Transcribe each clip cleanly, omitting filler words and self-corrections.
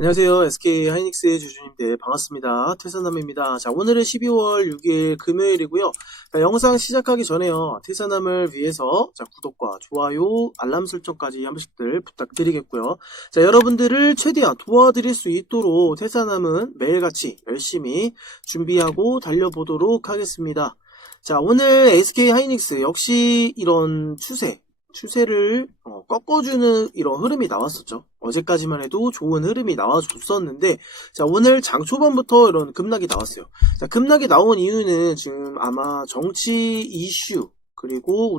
안녕하세요. SK 하이닉스의 주주님들 반갑습니다. 태산남입니다. 자, 오늘은 12월 6일 금요일이고요. 자, 영상 시작하기 전에요. 태산남을 위해서 구독과 좋아요, 알람 설정까지 한 번씩들 부탁드리겠고요. 자, 여러분들을 최대한 도와드릴 수 있도록 태산남은 매일같이 열심히 준비하고 달려보도록 하겠습니다. 자, 오늘 SK 하이닉스 역시 이런 추세를 꺾어주는 이런 흐름이 나왔었죠. 어제까지만 해도 좋은 흐름이 나와줬었는데, 자, 오늘 장 초반부터 이런 급락이 나왔어요. 자, 급락이 나온 이유는 지금 아마 정치 이슈, 그리고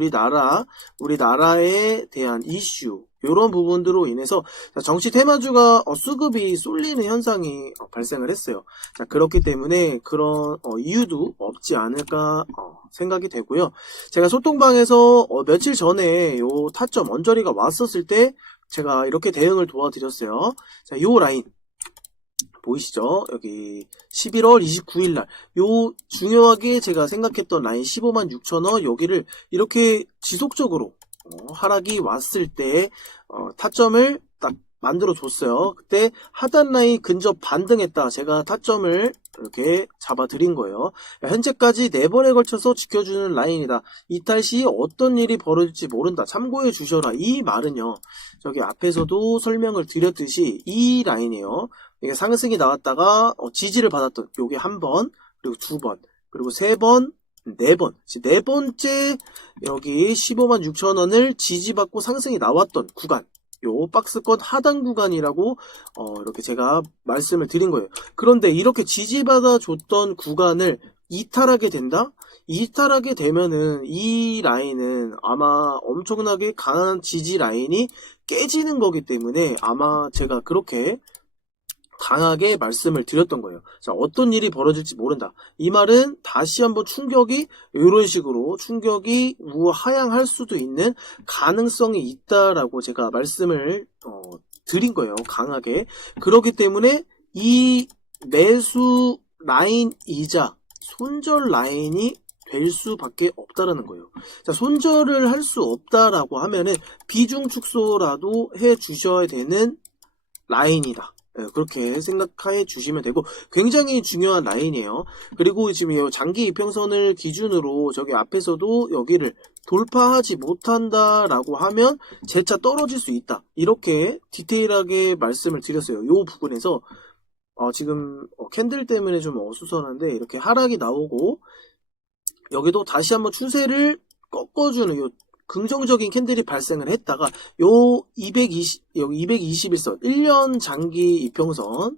우리나라에 대한 이슈, 이런 부분들로 인해서 정치 테마주가 수급이 쏠리는 현상이 발생을 했어요. 자, 그렇기 때문에 그런 이유도 없지 않을까 생각이 되고요. 제가 소통방에서 며칠 전에 요 타점 언저리가 왔었을 때 제가 이렇게 대응을 도와드렸어요. 자, 요 라인 보이시죠? 여기 11월 29일 날 요 중요하게 제가 생각했던 라인 15만 6천원 여기를 이렇게 지속적으로 하락이 왔을 때 타점을 딱 만들어 줬어요. 그때 하단 라인 근접 반등했다. 제가 타점을 이렇게 잡아 드린 거예요. 현재까지 4번에 걸쳐서 지켜주는 라인이다. 이탈 시 어떤 일이 벌어질지 모른다. 참고해 주셔라. 이 말은요, 저기 앞에서도 설명을 드렸듯이 이 라인이에요. 이게 상승이 나왔다가 지지를 받았던 요게 한 번, 그리고 두 번, 그리고 세 번, 네 번. 네 번째 여기 15만 6천원을 지지받고 상승이 나왔던 구간, 요 박스권 하단 구간이라고 이렇게 제가 말씀을 드린 거예요. 그런데 이렇게 지지받아 줬던 구간을 이탈하게 된다? 이탈하게 되면은 이 라인은 아마 엄청나게 강한 지지 라인이 깨지는 거기 때문에 아마 제가 그렇게 강하게 말씀을 드렸던 거예요. 자, 어떤 일이 벌어질지 모른다. 이 말은 다시 한번 충격이 이런 식으로 충격이 우하향할 수도 있는 가능성이 있다라고 제가 말씀을 드린 거예요. 강하게. 그렇기 때문에 이 매수 라인이자 손절 라인이 될 수밖에 없다라는 거예요. 자, 손절을 할 수 없다라고 하면은 비중 축소라도 해 주셔야 되는 라인이다. 그렇게 생각해 주시면 되고, 굉장히 중요한 라인이에요. 그리고 지금 이 장기 이평선을 기준으로 저기 앞에서도 여기를 돌파하지 못한다라고 하면 재차 떨어질 수 있다. 이렇게 디테일하게 말씀을 드렸어요. 이 부분에서 지금 캔들 때문에 좀 어수선한데, 이렇게 하락이 나오고 여기도 다시 한번 추세를 꺾어주는 요 긍정적인 캔들이 발생을 했다가 요 221선 1년 장기 이평선,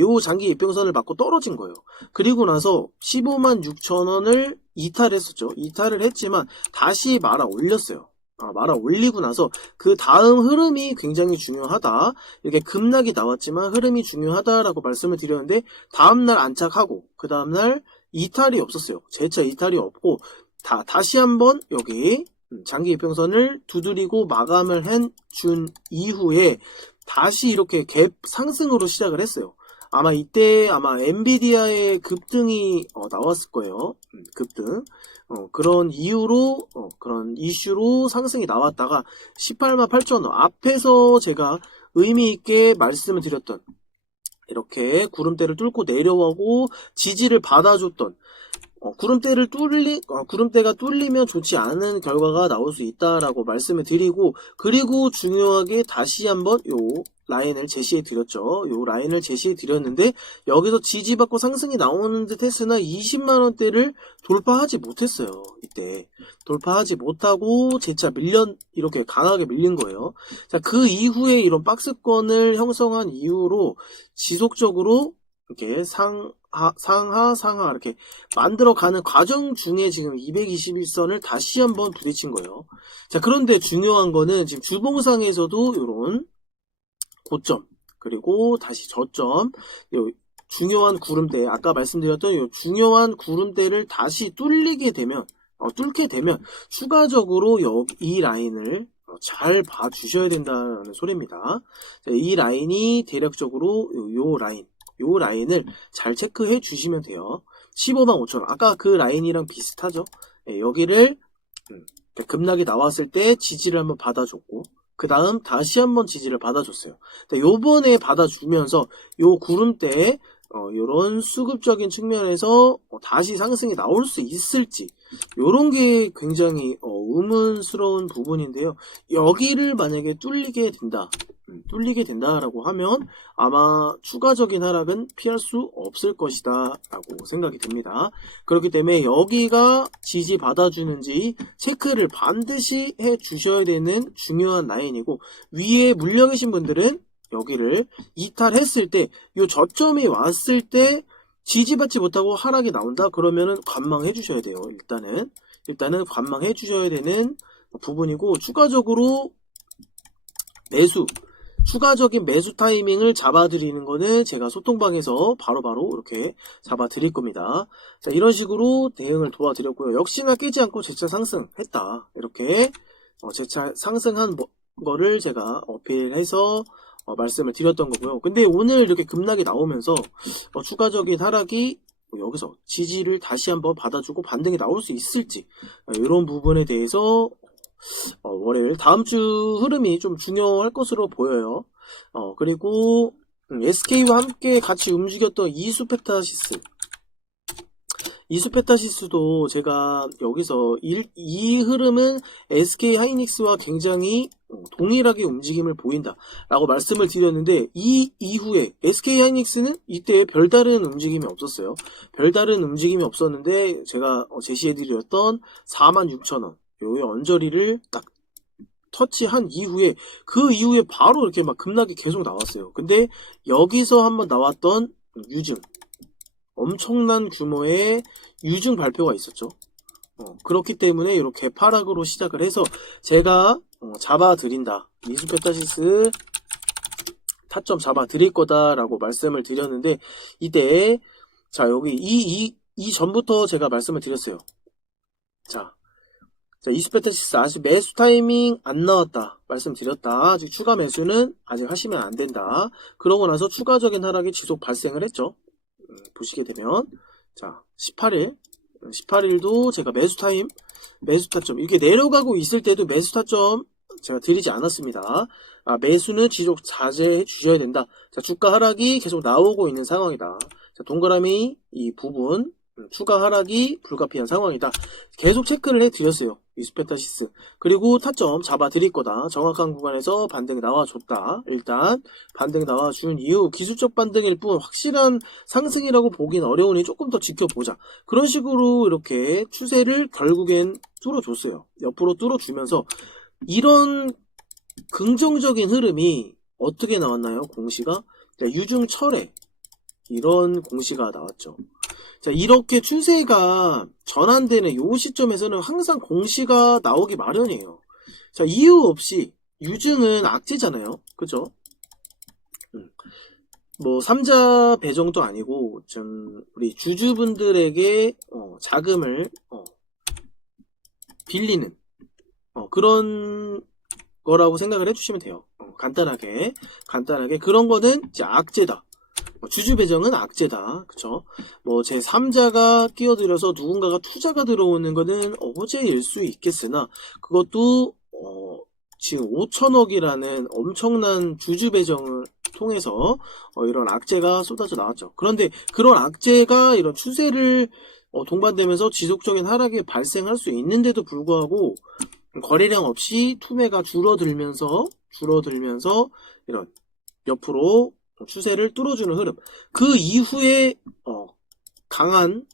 요 장기 이평선을 맞고 떨어진 거예요. 그리고 나서 15만 6천원을 이탈했었죠. 이탈을 했지만 다시 말아 올렸어요. 말아 올리고 나서 그 다음 흐름이 굉장히 중요하다. 이렇게 급락이 나왔지만 흐름이 중요하다라고 말씀을 드렸는데, 다음날 안착하고 그 다음날 이탈이 없었어요. 재차 이탈이 없고 다시 한번 여기 장기 이평선을 두드리고 마감을 해준 이후에 다시 이렇게 갭 상승으로 시작을 했어요. 아마 이때 엔비디아의 급등이 나왔을 거예요. 급등. 그런 이유로 그런 이슈로 상승이 나왔다가 18만 8천원 앞에서 제가 의미 있게 말씀을 드렸던, 이렇게 구름대를 뚫고 내려오고 지지를 받아줬던 구름대가 뚫리면 좋지 않은 결과가 나올 수 있다라고 말씀을 드리고, 그리고 중요하게 다시 한번 요 라인을 제시해 드렸죠. 요 라인을 제시해 드렸는데 여기서 지지받고 상승이 나오는 듯 했으나 20만원대를 돌파하지 못했어요. 이때 돌파하지 못하고 재차 이렇게 강하게 밀린 거예요. 자, 그 이후에 이런 박스권을 형성한 이후로 지속적으로 이렇게 상하 이렇게 만들어가는 과정 중에 지금 221선을 다시 한번 부딪힌 거예요. 자, 그런데 중요한 거는 지금 주봉상에서도 이런 고점, 그리고 다시 저점, 요 중요한 구름대, 아까 말씀드렸던 요 중요한 구름대를 다시 뚫게 되면 추가적으로 이 라인을 잘 봐주셔야 된다는 소리입니다. 자, 이 라인이 대략적으로 요 라인을 잘 체크해 주시면 돼요. 15만 5천원. 아까 그 라인이랑 비슷하죠. 여기를 급락이 나왔을 때 지지를 한번 받아줬고, 그 다음 다시 한번 지지를 받아줬어요. 요번에 받아주면서 요 구름대에 요런 수급적인 측면에서 다시 상승이 나올 수 있을지 요런 게 굉장히 의문스러운 부분인데요. 여기를 만약에 뚫리게 된다라고 하면 아마 추가적인 하락은 피할 수 없을 것이다 라고 생각이 듭니다. 그렇기 때문에 여기가 지지 받아주는지 체크를 반드시 해 주셔야 되는 중요한 라인이고, 위에 물려 계신 분들은 여기를 이탈했을 때, 요 저점이 왔을 때 지지받지 못하고 하락이 나온다 그러면은 관망해 주셔야 돼요. 일단은 관망해 주셔야 되는 부분이고, 추가적인 매수 타이밍을 잡아드리는 거는 제가 소통방에서 바로바로 이렇게 잡아드릴 겁니다. 자, 이런 식으로 대응을 도와드렸고요. 역시나 깨지 않고 재차 상승했다. 이렇게 재차 상승한 거를 제가 어필해서 말씀을 드렸던 거고요. 근데 오늘 이렇게 급락이 나오면서 추가적인 하락이 여기서 지지를 다시 한번 받아주고 반등이 나올 수 있을지, 이런 부분에 대해서 월요일 다음 주 흐름이 좀 중요할 것으로 보여요. 그리고 SK와 함께 같이 움직였던 이수페타시스도 제가 여기서 이 흐름은 SK 하이닉스와 굉장히 동일하게 움직임을 보인다 라고 말씀을 드렸는데, 이 이후에 SK 하이닉스는 이때 별다른 움직임이 없었어요. 별다른 움직임이 없었는데 제가 제시해드렸던 46,000원 요의 언저리를 딱 터치한 이후에 그 이후에 바로 이렇게 막 급락이 계속 나왔어요. 근데 여기서 한번 나왔던 유증, 엄청난 규모의 유증 발표가 있었죠. 그렇기 때문에 이렇게 파락으로 시작을 해서 제가 잡아드린다, 이수페타시스 타점 잡아드릴 거다라고 말씀을 드렸는데, 이때 자 여기 이 전부터 제가 말씀을 드렸어요. 자, 이수페타시스 아직 매수 타이밍 안 나왔다 말씀드렸다. 아직 추가 매수는 아직 하시면 안 된다. 그러고 나서 추가적인 하락이 지속 발생을 했죠. 보시게 되면 자 18일도 제가 매수 타점 이렇게 내려가고 있을 때도 매수 타점 제가 드리지 않았습니다. 매수는 지속 자제해 주셔야 된다. 자, 주가 하락이 계속 나오고 있는 상황이다. 자, 동그라미 이 부분 추가 하락이 불가피한 상황이다. 계속 체크를 해드렸어요. 이수페타시스. 그리고 타점 잡아드릴 거다. 정확한 구간에서 반등이 나와줬다. 일단 반등이 나와준 이후 기술적 반등일 뿐 확실한 상승이라고 보긴 어려우니 조금 더 지켜보자. 그런 식으로 이렇게 추세를 결국엔 뚫어줬어요. 옆으로 뚫어주면서 이런 긍정적인 흐름이 어떻게 나왔나요? 공시가? 유중철회 이런 공시가 나왔죠. 자, 이렇게 추세가 전환되는 요 시점에서는 항상 공시가 나오기 마련이에요. 자, 이유 없이 유증은 악재잖아요. 그죠? 뭐 삼자 배정도 아니고 좀 우리 주주분들에게 자금을 빌리는 그런 거라고 생각을 해주시면 돼요. 간단하게 그런 거는 이제 악재다. 주주 배정은 악재다. 그쵸? 뭐 제 3자가 끼어들어서 누군가가 투자가 들어오는 거는 호재일 수 있겠으나 그것도 지금 5천억이라는 엄청난 주주 배정을 통해서 이런 악재가 쏟아져 나왔죠. 그런데 그런 악재가 이런 추세를 동반되면서 지속적인 하락이 발생할 수 있는데도 불구하고 거래량 없이 투매가 줄어들면서 이런 옆으로 추세를 뚫어주는 흐름, 그 이후에 강한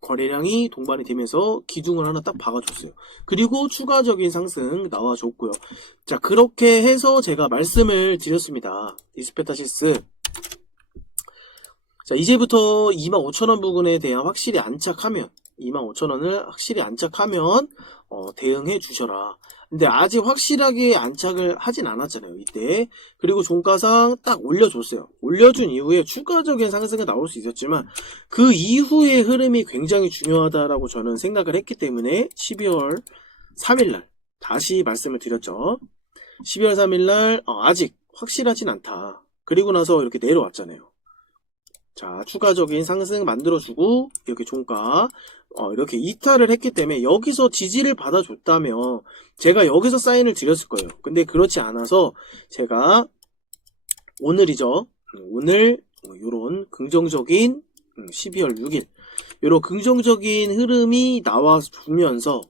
거래량이 동반이 되면서 기둥을 하나 딱 박아줬어요. 그리고 추가적인 상승 나와줬고요. 자, 그렇게 해서 제가 말씀을 드렸습니다. 이수페타시스. 자, 이제부터 25,000원 부근에 대한 확실히 안착하면 25,000원을 확실히 안착하면 대응해 주셔라. 근데 아직 확실하게 안착을 하진 않았잖아요, 이때. 그리고 종가상 딱 올려줬어요. 올려준 이후에 추가적인 상승이 나올 수 있었지만 그 이후의 흐름이 굉장히 중요하다라고 저는 생각을 했기 때문에 12월 3일날 다시 말씀을 드렸죠. 12월 3일날 아직 확실하진 않다. 그리고 나서 이렇게 내려왔잖아요. 자, 추가적인 상승 만들어주고, 이렇게 종가, 이렇게 이탈을 했기 때문에 여기서 지지를 받아줬다면 제가 여기서 사인을 드렸을 거예요. 근데 그렇지 않아서 제가 오늘이죠. 오늘 요런 긍정적인 12월 6일 요런 긍정적인 흐름이 나와주면서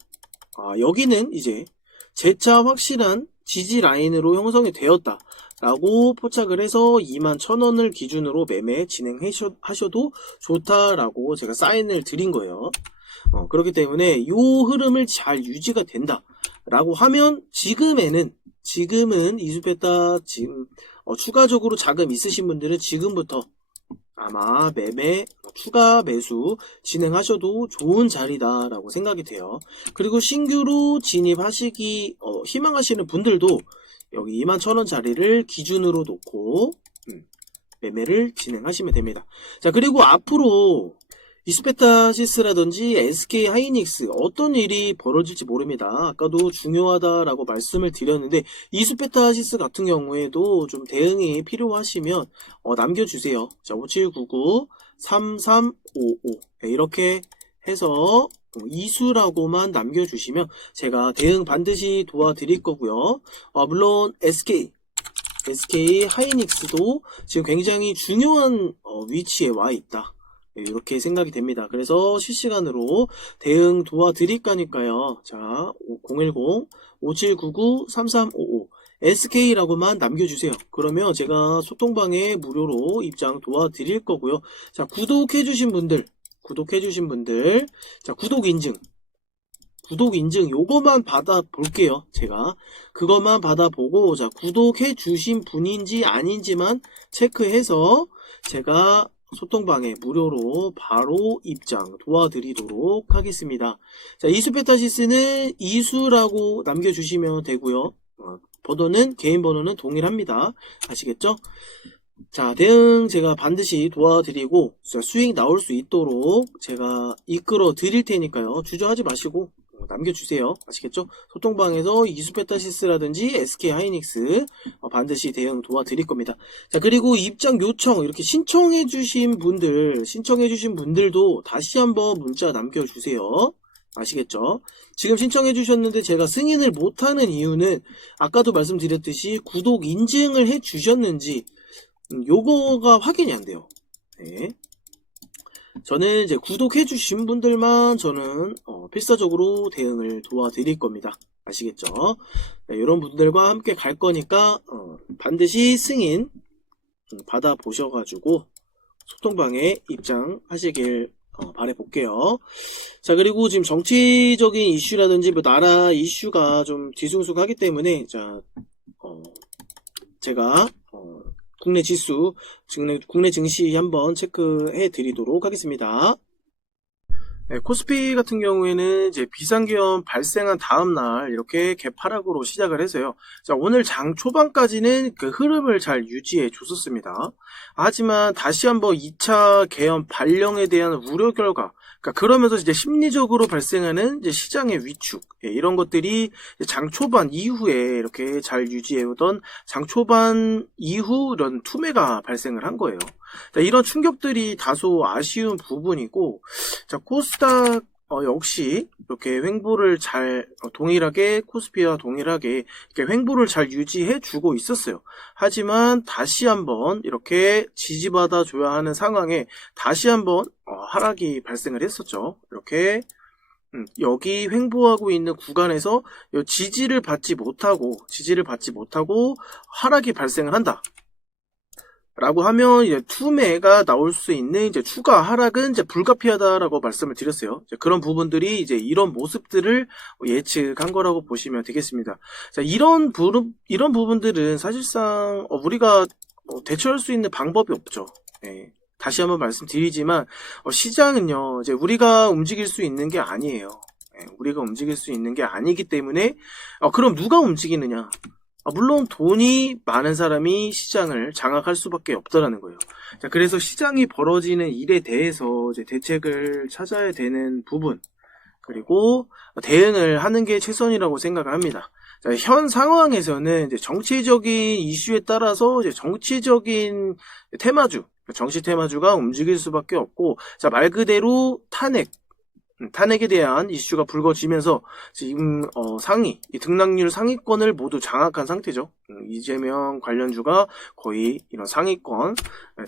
여기는 이제 재차 확실한 지지 라인으로 형성이 되었다 라고 포착을 해서 21,000원을 기준으로 매매 진행하셔도 좋다라고 제가 사인을 드린 거예요. 그렇기 때문에 이 흐름을 잘 유지가 된다 라고 하면 지금은 이수페타 지금 추가적으로 자금 있으신 분들은 지금부터 아마 매매 추가 매수 진행하셔도 좋은 자리다 라고 생각이 돼요. 그리고 신규로 진입하시기 희망하시는 분들도 여기 21,000원 자리를 기준으로 놓고 매매를 진행하시면 됩니다. 자, 그리고 앞으로 이스페타시스라든지 SK 하이닉스 어떤 일이 벌어질지 모릅니다. 아까도 중요하다라고 말씀을 드렸는데 이스페타시스 같은 경우에도 좀 대응이 필요하시면 남겨주세요. 자, 5799-3355 이렇게 해서 이수라고만 남겨주시면 제가 대응 반드시 도와드릴 거고요. 물론 SK 하이닉스도 지금 굉장히 중요한 위치에 와 있다. 이렇게 생각이 됩니다. 그래서 실시간으로 대응 도와드릴 거니까요. 자, 010-5799-3355 SK라고만 남겨주세요. 그러면 제가 소통방에 무료로 입장 도와드릴 거고요. 자, 구독해주신 분들, 자, 구독 인증 요거만 받아볼게요. 제가 그것만 받아보고, 자, 구독해주신 분인지 아닌지만 체크해서 제가 소통방에 무료로 바로 입장 도와드리도록 하겠습니다. 자, 이수페타시스는 이수라고 남겨주시면 되고요. 번호는 개인 번호는 동일합니다. 아시겠죠? 자, 대응 제가 반드시 도와드리고 수익 나올 수 있도록 제가 이끌어 드릴 테니까요. 주저하지 마시고 남겨주세요. 아시겠죠? 소통방에서 이수페타시스라든지 SK 하이닉스 반드시 대응 도와드릴 겁니다. 자, 그리고 입장 요청 이렇게 신청해주신 분들도 다시 한번 문자 남겨주세요. 아시겠죠? 지금 신청해주셨는데 제가 승인을 못하는 이유는 아까도 말씀드렸듯이 구독 인증을 해주셨는지 요거가 확인이 안 돼요. 네. 저는 이제 구독해주신 분들만 저는 필사적으로 대응을 도와드릴 겁니다. 아시겠죠? 네, 이런 분들과 함께 갈 거니까 반드시 승인 받아보셔가지고 소통방에 입장하시길 바라볼게요. 자, 그리고 지금 정치적인 이슈라든지 뭐 나라 이슈가 좀 뒤숭숭하기 때문에 자, 제가 국내 지수, 국내 증시 한번 체크해 드리도록 하겠습니다. 네, 코스피 같은 경우에는 이제 비상기업 발생한 다음날 이렇게 개파락으로 시작을 해서요. 자, 오늘 장 초반까지는 그 흐름을 잘 유지해 줬었습니다. 하지만 다시 한번 2차 계엄 발령에 대한 우려 결과, 그러면서 이제 심리적으로 발생하는 이제 시장의 위축, 이런 것들이 장 초반 이후에 이렇게 잘 유지해 오던 장 초반 이후 이런 투매가 발생을 한 거예요. 자, 이런 충격들이 다소 아쉬운 부분이고, 자, 코스닥 역시 이렇게 횡보를 잘 동일하게 코스피와 동일하게 이렇게 횡보를 잘 유지해 주고 있었어요. 하지만 다시 한번 이렇게 지지받아 줘야 하는 상황에 다시 한번 하락이 발생을 했었죠. 이렇게 여기 횡보하고 있는 구간에서 지지를 받지 못하고 하락이 발생을 한다. 라고 하면 이제 투매가 나올 수 있는 이제 추가 하락은 이제 불가피하다라고 말씀을 드렸어요. 그런 부분들이 이제 이런 모습들을 예측한 거라고 보시면 되겠습니다. 자, 이런 부분들은 사실상 우리가 대처할 수 있는 방법이 없죠. 네. 다시 한번 말씀드리지만 시장은요, 이제 우리가 움직일 수 있는 게 아니에요. 네. 우리가 움직일 수 있는 게 아니기 때문에 그럼 누가 움직이느냐? 물론 돈이 많은 사람이 시장을 장악할 수밖에 없다라는 거예요. 자, 그래서 시장이 벌어지는 일에 대해서 이제 대책을 찾아야 되는 부분, 그리고 대응을 하는 게 최선이라고 생각을 합니다. 자, 현 상황에서는 이제 정치적인 이슈에 따라서 이제 정치적인 테마주, 정치 테마주가 움직일 수밖에 없고, 자, 말 그대로 탄핵에 대한 이슈가 불거지면서 지금 상위, 이 등락률 상위권을 모두 장악한 상태죠. 이재명 관련주가 거의 이런 상위권,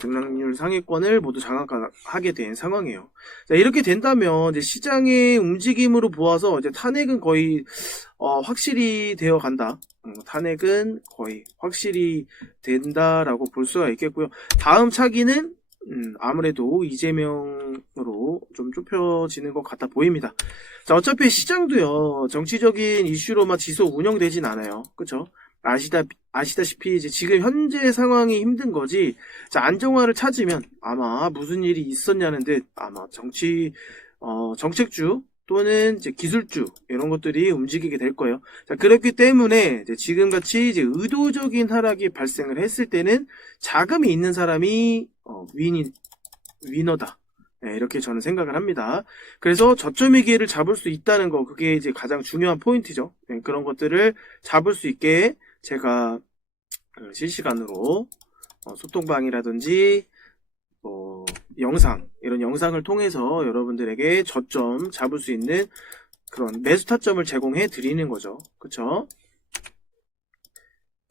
등락률 상위권을 모두 장악하게 된 상황이에요. 자, 이렇게 된다면 이제 시장의 움직임으로 보아서 이제 탄핵은 거의 확실히 되어 간다. 탄핵은 거의 확실히 된다라고 볼 수가 있겠고요. 다음 차기는 아무래도 이재명으로 좀 좁혀지는 것 같아 보입니다. 자, 어차피 시장도요, 정치적인 이슈로만 지속 운영되진 않아요. 그쵸? 아시다시피 이제 지금 현재 상황이 힘든 거지, 자, 안정화를 찾으면 아마 무슨 일이 있었냐는 듯 아마 정책주 또는 이제 기술주 이런 것들이 움직이게 될 거예요. 자, 그렇기 때문에 이제 지금같이 이제 의도적인 하락이 발생을 했을 때는 자금이 있는 사람이 위너다. 네, 이렇게 저는 생각을 합니다. 그래서 저점의 기회를 잡을 수 있다는 거, 그게 이제 가장 중요한 포인트죠. 네, 그런 것들을 잡을 수 있게 제가 실시간으로 소통방이라든지 이런 영상을 통해서 여러분들에게 저점 잡을 수 있는 그런 매수 타점을 제공해 드리는 거죠. 그쵸?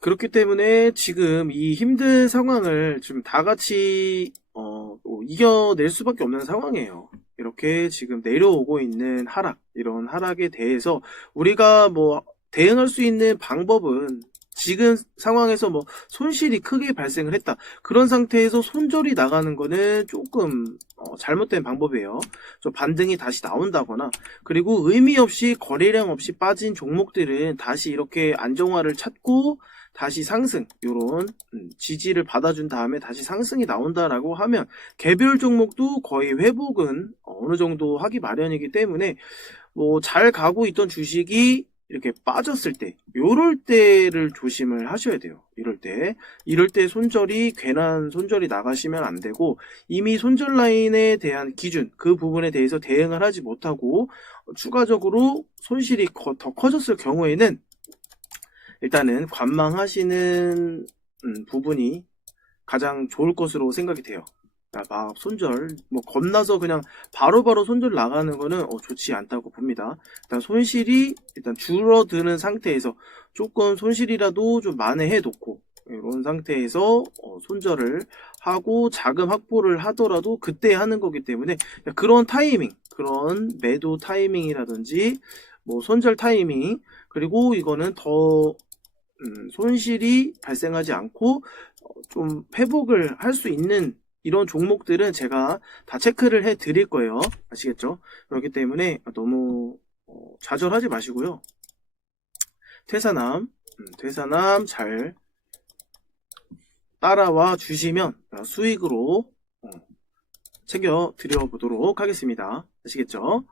그렇기 때문에 지금 이 힘든 상황을 좀 다 같이 이겨낼 수밖에 없는 상황이에요. 이렇게 지금 내려오고 있는 하락, 이런 하락에 대해서 우리가 뭐 대응할 수 있는 방법은 지금 상황에서 뭐 손실이 크게 발생을 했다. 그런 상태에서 손절이 나가는 거는 조금 잘못된 방법이에요. 좀 반등이 다시 나온다거나, 그리고 의미 없이 거래량 없이 빠진 종목들은 다시 이렇게 안정화를 찾고 다시 상승, 요런 지지를 받아준 다음에 다시 상승이 나온다라고 하면 개별 종목도 거의 회복은 어느 정도 하기 마련이기 때문에 뭐 잘 가고 있던 주식이 이렇게 빠졌을 때, 요럴 때를 조심을 하셔야 돼요. 이럴 때 손절이, 괜한 손절이 나가시면 안 되고, 이미 손절 라인에 대한 기준, 그 부분에 대해서 대응을 하지 못하고 추가적으로 손실이 더 커졌을 경우에는 일단은 관망하시는 부분이 가장 좋을 것으로 생각이 돼요. 막 손절, 뭐 겁나서 그냥 바로바로 손절 나가는 거는 좋지 않다고 봅니다. 일단 손실이 일단 줄어드는 상태에서 조금 손실이라도 좀 만회해 놓고, 이런 상태에서 손절을 하고 자금 확보를 하더라도 그때 하는 거기 때문에 그런 타이밍, 그런 매도 타이밍이라든지 뭐 손절 타이밍, 그리고 이거는 더 손실이 발생하지 않고 좀 회복을 할 수 있는 이런 종목들은 제가 다 체크를 해 드릴 거예요. 아시겠죠? 그렇기 때문에 너무 좌절하지 마시고요. 퇴사남 잘 따라와 주시면 수익으로 챙겨 드려보도록 하겠습니다. 아시겠죠?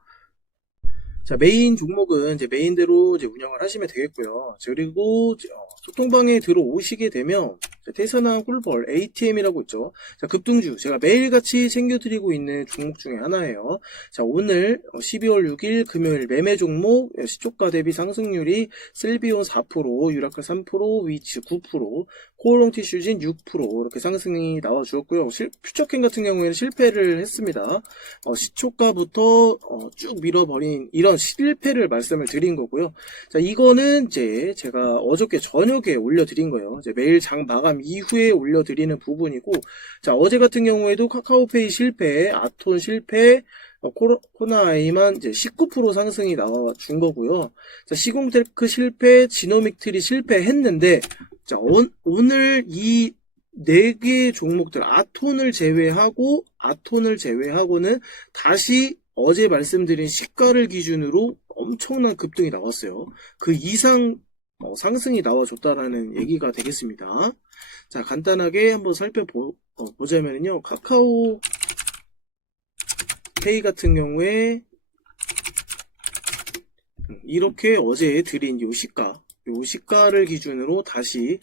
자, 메인 종목은 이제 메인대로 이제 운영을 하시면 되겠고요. 그리고 소통방에 들어오시게 되면 태산화 꿀벌 ATM이라고 있죠. 자, 급등주 제가 매일같이 챙겨드리고 있는 종목 중에 하나예요. 자, 오늘 12월 6일 금요일 매매 종목 시초가 대비 상승률이 셀비온 4%, 유라클 3%, 위치 9%, 코오롱 티슈진 6% 이렇게 상승이 나와 주었고요. 퓨처캔 같은 경우에는 실패를 했습니다. 시초가부터 쭉 밀어버린 이런 실패를 말씀을 드린 거고요. 자, 이거는 이제 제가 어저께 저녁에 올려드린 거예요. 이제 매일 장 마감 이후에 올려드리는 부분이고, 자, 어제 같은 경우에도 카카오페이 실패, 아톤 실패, 코나아이만 이제 19% 상승이 나와 준 거고요. 자, 시공테크 실패, 지노믹트리 실패했는데, 자, 오늘 이 4개 종목들, 아톤을 제외하고는 다시 어제 말씀드린 시가를 기준으로 엄청난 급등이 나왔어요. 그 이상 상승이 나와줬다라는 얘기가 되겠습니다. 자, 간단하게 한번 살펴보자면요. 카카오페이 같은 경우에 이렇게 어제 드린 요 시가를 기준으로 다시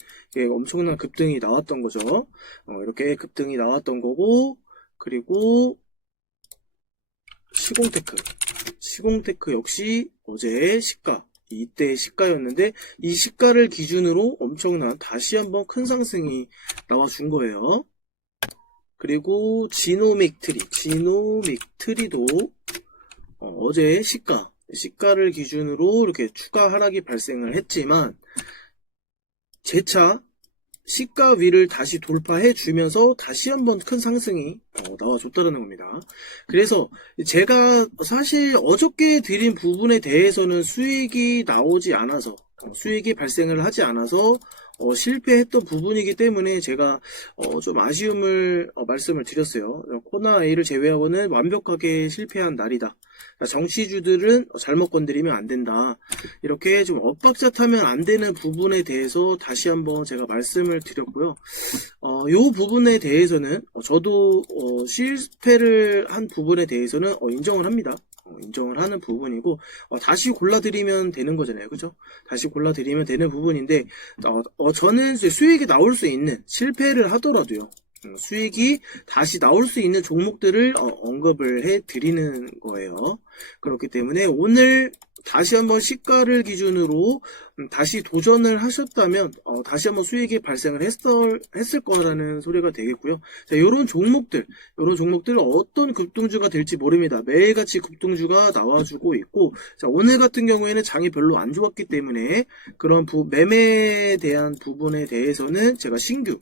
엄청난 급등이 나왔던 거죠. 이렇게 급등이 나왔던 거고, 그리고 시공테크 역시 어제 시가 이때 시가였는데 이 시가를 기준으로 엄청난 다시 한번 큰 상승이 나와준 거예요. 그리고 지노믹 트리도 어제 시가를 기준으로 이렇게 추가 하락이 발생을 했지만 재차 시가 위를 다시 돌파해 주면서 다시 한번 큰 상승이 나와줬다는 겁니다. 그래서 제가 사실 어저께 드린 부분에 대해서는 수익이 나오지 않아서 수익이 발생을 하지 않아서 실패했던 부분이기 때문에 제가 좀 아쉬움을 말씀을 드렸어요. 코나 A를 제외하고는 완벽하게 실패한 날이다. 정치주들은 잘못 건드리면 안 된다. 이렇게 좀 엇박자 타면 안 되는 부분에 대해서 다시 한번 제가 말씀을 드렸고요. 요 부분에 대해서는 저도 실패를 한 부분에 대해서는 인정을 합니다. 인정을 하는 부분이고 다시 골라드리면 되는 거잖아요. 그죠? 다시 골라드리면 되는 부분인데 저는 이제 수익이 나올 수 있는 실패를 하더라도요. 수익이 다시 나올 수 있는 종목들을 언급을 해 드리는 거예요. 그렇기 때문에 오늘 다시 한번 시가를 기준으로 다시 도전을 하셨다면 다시 한번 수익이 발생을 했을 거라는 소리가 되겠고요. 자, 이런 종목들 어떤 급등주가 될지 모릅니다. 매일같이 급등주가 나와주고 있고, 자, 오늘 같은 경우에는 장이 별로 안 좋았기 때문에 그런 매매에 대한 부분에 대해서는 제가 신규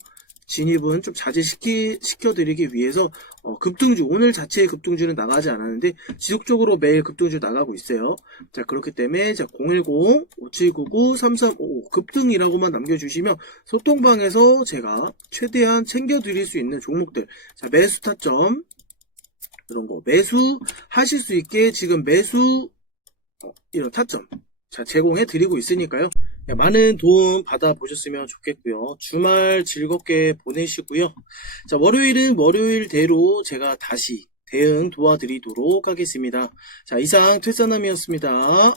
진입은 좀 자제시켜드리기 위해서 급등주, 오늘 자체의 급등주는 나가지 않았는데 지속적으로 매일 급등주 나가고 있어요. 자, 그렇기 때문에 010-5799-3355 급등이라고만 남겨주시면 소통방에서 제가 최대한 챙겨드릴 수 있는 종목들, 자, 매수 타점 이런 거 매수하실 수 있게 지금 이런 타점 제공해 드리고 있으니까요. 많은 도움 받아보셨으면 좋겠고요. 주말 즐겁게 보내시고요. 자, 월요일은 월요일대로 제가 다시 대응 도와드리도록 하겠습니다. 자, 이상 퇴사남이었습니다.